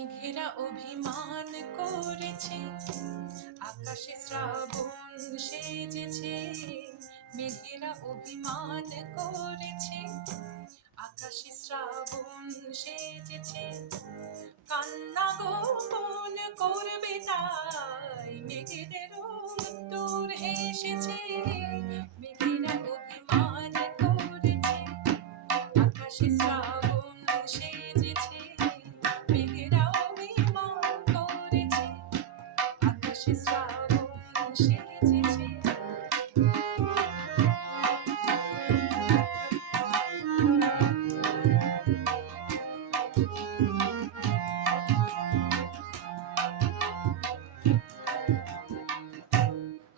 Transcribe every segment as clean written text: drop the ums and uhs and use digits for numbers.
মেঘেরা অভিমান করেছে, আকাশে শ্রাবণ সেজেছে। মেঘেরা অভিমান করেছে, আকাশে শ্রাবণ সেজেছে। কান্না গোপন করবে তাই মেঘেদের উত্তর হেসেছে। মেঘেরা অভিমান করেছে, আকাশে শ্রাবণ সেজেছে। মেঘেরা অভিমান করেছে, আকাশে শ্রাবণ সেজেছে।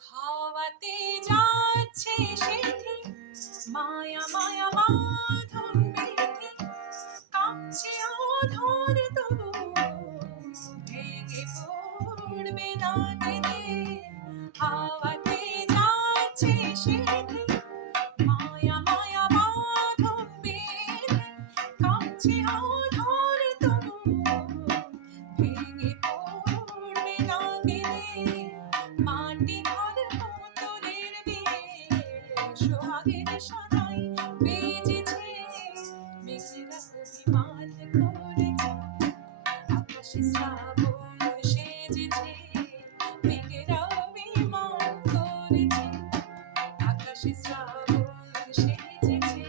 হাওয়াতে যাচ্ছে সেথি, মায়া মায়া বাঁধন বেঁধে। কাঁপছে অধর তবু ভেঙে পড়বে না দিনে। হাওয়াতে যাচ্ছে সেথি, মায়া মায়া বাঁধন বেঁধে। কাঁপছে অধর তবু ভেঙে পড়বে না দিনে। মাটি ঘর পুতুলের বিয়ে, সোহাগের সানাই বেজেছে। মেঘেরা অভিমান করেছে, আকাশে শ্রাবণ সেজেছে। মেঘেরা অভিমান করেছে, আকাশে শ্রাবণ সেজেছে।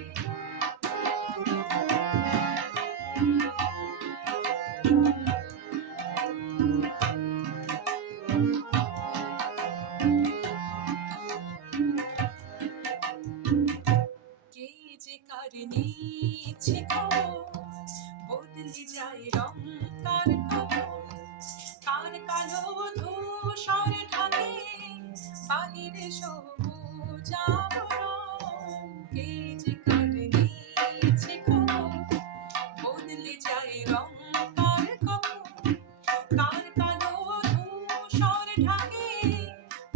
কে যে কার নিচ্ছে খবর, বদলে যায় রং কার খবর। কার কালো ধূসর ঢাকে বাহিরে সবুজ আবরণ। কে যে কার নিচ্ছে খবর, বদলে যায় রং কার খবর। কার কালো ধূসর ঢাকে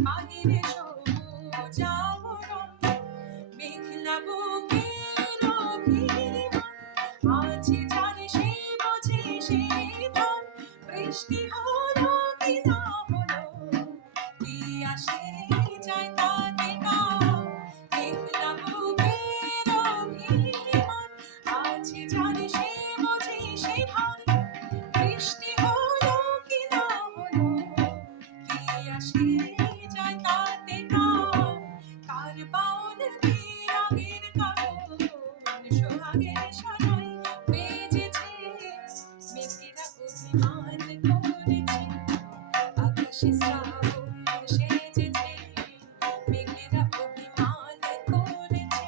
বাহিরে সবুজ আবরণ। মেঘলা বুকের অভিমান আছে যার, সে বোঝে সে ধন। বৃষ্টি হলো কি না হলো, কি আসে যায় তাতে কার। মেঘলা বুকের অভিমান আছে যার, সে বোঝে সে ধন। বৃষ্টি হলো কি না হলো, কি আসে যায় তাতে কার। কার বাউল বিরাগের কারণ, সোহাগের সানাই বেজেছে। মেঘেরা অভিমান করেছে, আকাশে শ্রাবণ সেজেছে। মেঘেরা অভিমান করেছে,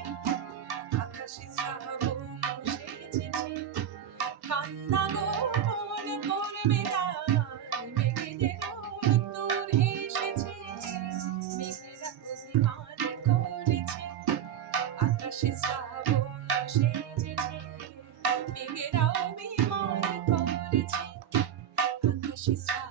আকাশে শ্রাবণ সেজেছে। কান্না গোপন করবে তাই মেঘেদের উত্তর হেসেছে। মেঘেরা অভিমান করেছে, আকাশে শ্রাবণ সেজেছে। মেঘেরা অভিমান করেছে, আকাশে শ্রাবণ